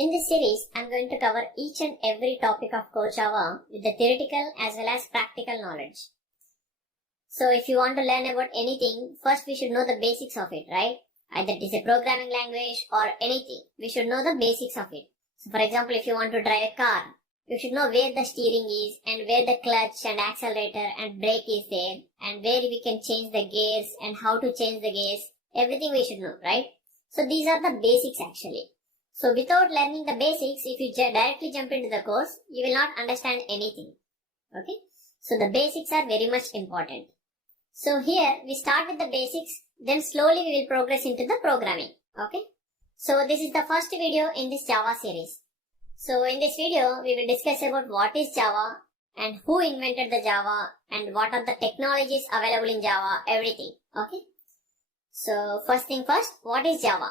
In this series, I'm going to cover each and every topic of core Java with the theoretical as well as practical knowledge. So if you want to learn about anything, first we should know the basics of it, right? Either it is a programming language or anything, we should know the basics of it. So for example, if you want to drive a car, you should know where the steering is and where the clutch and accelerator and brake is there and where we can change the gears and how to change the gears. Everything we should know, right? So these are the basics actually. So without learning the basics, if you directly jump into the course, you will not understand anything. Okay? So the basics are very much important. So here we start with the basics, then slowly we will progress into the programming. Okay? So this is the first video in this Java series. So in this video, we will discuss about what is Java and who invented the Java and what are the technologies available in Java, everything. Okay? So first thing first, what is Java?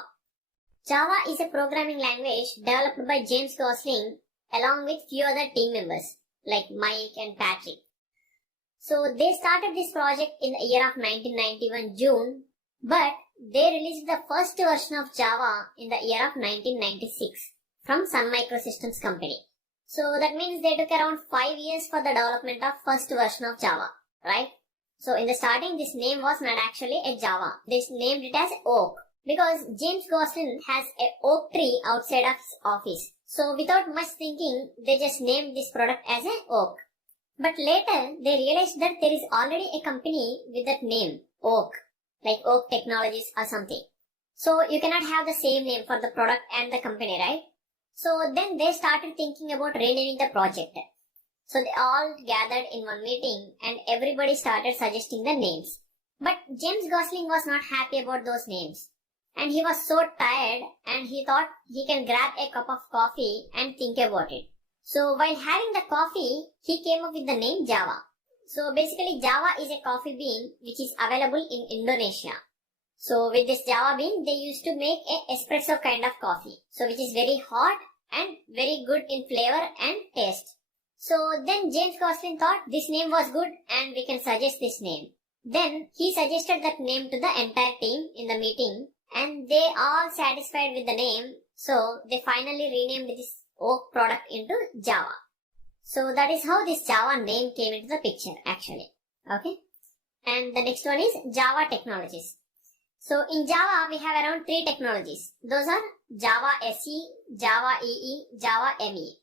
Java is a programming language developed by James Gosling along with few other team members like Mike and Patrick. So they started this project in the year of 1991 June, but they released the first version of Java in the year of 1996 from Sun Microsystems company. So that means they took around 5 years for the development of first version of Java, right? So in the starting, this name was not actually a Java. They named it as Oak because James Gosling has a oak tree outside of his office. So without much thinking, they just named this product as an Oak. But later, they realized that there is already a company with that name, Oak, like Oak Technologies or something. So you cannot have the same name for the product and the company, right? So then they started thinking about renaming the project. So they all gathered in one meeting and everybody started suggesting the names. But James Gosling was not happy about those names. And he was so tired and he thought he can grab a cup of coffee and think about it. So while having the coffee, he came up with the name Java. So basically Java is a coffee bean which is available in Indonesia. So with this Java bean, they used to make a espresso kind of coffee. So which is very hot and very good in flavor and taste. So then James Gosling thought this name was good and we can suggest this name. Then he suggested that name to the entire team in the meeting and they all satisfied with the name. So they finally renamed this Oak product into Java. So that is how this Java name came into the picture actually. Okay. And the next one is Java technologies. So in Java we have around 3 technologies. Those are Java SE, Java EE, Java ME.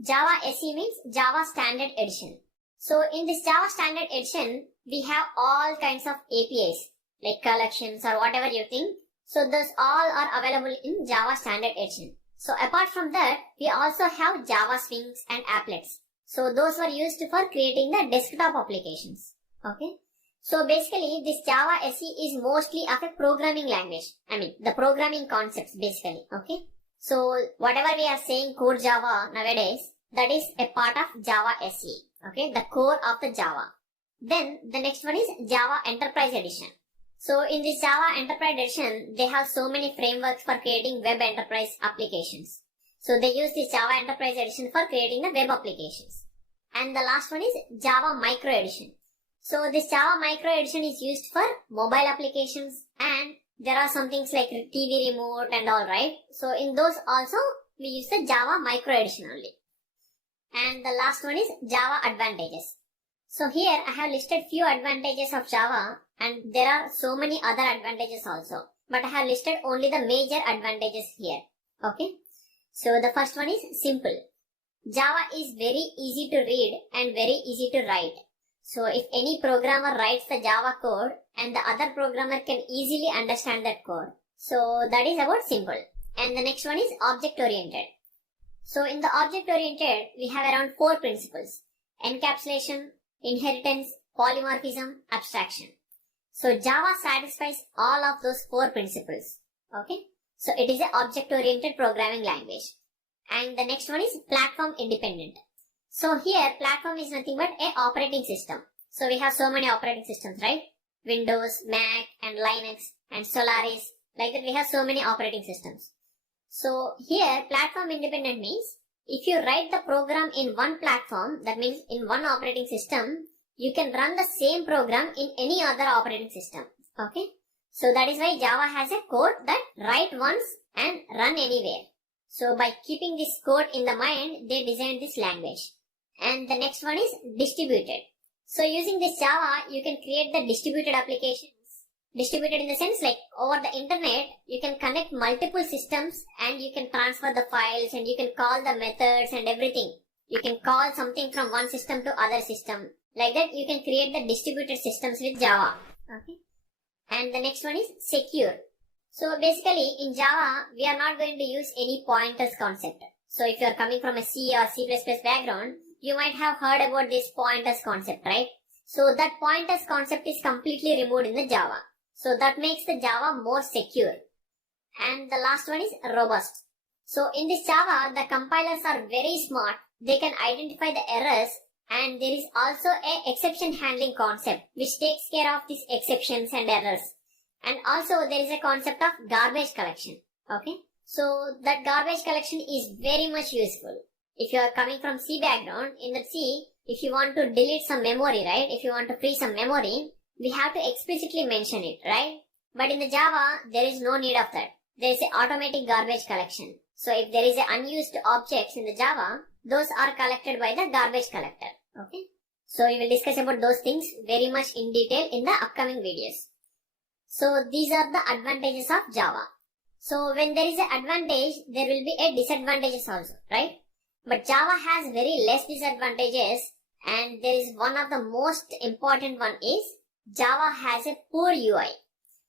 Java SE means Java Standard Edition. So in this Java Standard Edition, we have all kinds of APIs like collections or whatever you think. So those all are available in Java Standard Edition. So apart from that, we also have Java Swings and Applets. So those were used for creating the desktop applications. Okay. So basically this Java SE is mostly of a programming language. I mean the programming concepts basically. Okay. So whatever we are saying core Java nowadays, that is a part of Java SE. Okay. The core of the Java. Then the next one is Java Enterprise Edition. So in this Java Enterprise Edition, they have so many frameworks for creating web enterprise applications. So they use this Java Enterprise Edition for creating the web applications. And the last one is Java Micro Edition. So this Java Micro Edition is used for mobile applications and there are some things like TV remote and all, right? So in those also we use the Java Micro Edition only. And the last one is Java Advantages. So here I have listed few advantages of Java and there are so many other advantages also. But I have listed only the major advantages here. Okay. So the first one is simple. Java is very easy to read and very easy to write. So if any programmer writes the Java code and the other programmer can easily understand that code. So that is about simple. And the next one is object oriented. So in the object oriented, we have around 4 principles. Encapsulation, inheritance, polymorphism, abstraction. So Java satisfies all of those 4 principles. Okay. So it is an object oriented programming language. And the next one is platform independent. So here platform is nothing but a operating system. So we have so many operating systems, right? Windows, Mac and Linux and Solaris. Like that we have so many operating systems. So here platform independent means if you write the program in one platform, that means in one operating system, you can run the same program in any other operating system. Okay. So that is why Java has a code that write once and run anywhere. So by keeping this code in the mind, they designed this language. And the next one is distributed. So using this Java, you can create the distributed applications. Distributed in the sense like over the internet, you can connect multiple systems and you can transfer the files and you can call the methods and everything. You can call something from one system to other system. Like that, you can create the distributed systems with Java. Okay. And the next one is secure. So basically in Java, we are not going to use any pointers concept. So if you are coming from a C or C++ background, you might have heard about this pointers concept, right? So that pointers concept is completely removed in the Java. So that makes the Java more secure. And the last one is robust. So in this Java, the compilers are very smart. They can identify the errors, and there is also a exception handling concept which takes care of these exceptions and errors. And also there is a concept of garbage collection. Okay. So that garbage collection is very much useful. If you are coming from C background, in the C, if you want to delete some memory, right? If you want to free some memory, we have to explicitly mention it, right? But in the Java, there is no need of that. There is an automatic garbage collection. So if there is an unused objects in the Java, those are collected by the garbage collector. Okay. So we will discuss about those things very much in detail in the upcoming videos. So these are the advantages of Java. So when there is an advantage, there will be a disadvantages also, right? But Java has very less disadvantages, and there is one of the most important one is Java has a poor UI.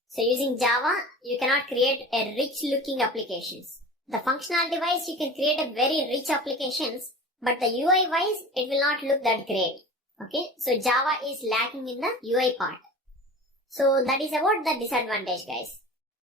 So using Java, you cannot create a rich looking applications. The functionality wise, you can create a very rich applications, but the UI wise, it will not look that great. Okay, so Java is lacking in the UI part. So that is about the disadvantage, guys.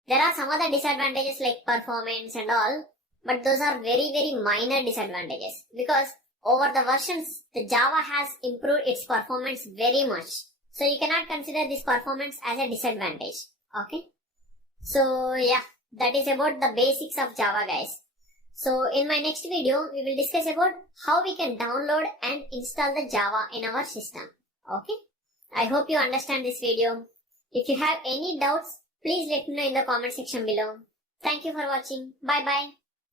There are some other disadvantages like performance and all, but those are very, very minor disadvantages because over the versions, the Java has improved its performance very much. So you cannot consider this performance as a disadvantage. Okay. So yeah, that is about the basics of Java, guys. So in my next video, we will discuss about how we can download and install the Java in our system. Okay. I hope you understand this video. If you have any doubts, please let me know in the comment section below. Thank you for watching. Bye bye.